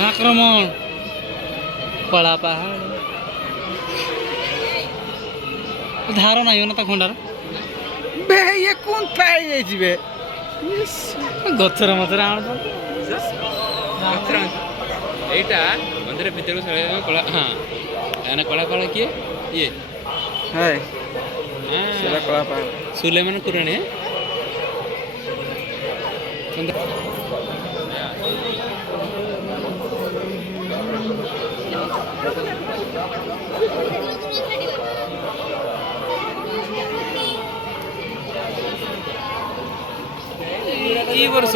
आक्रमण पड़ा पहाड़ धार ना ना खंडार বে ইয়ে কোন পাই যাইবে गथर मथर आण এইটা মন্দিরের ভিতরে কলা হ্যাঁ এখানে কলা কলা কি ইয়ে হ্যাঁ হ্যাঁ সেটা কলা পাহাড় সুলেমান কুরানে ಈ ವರ್ಷ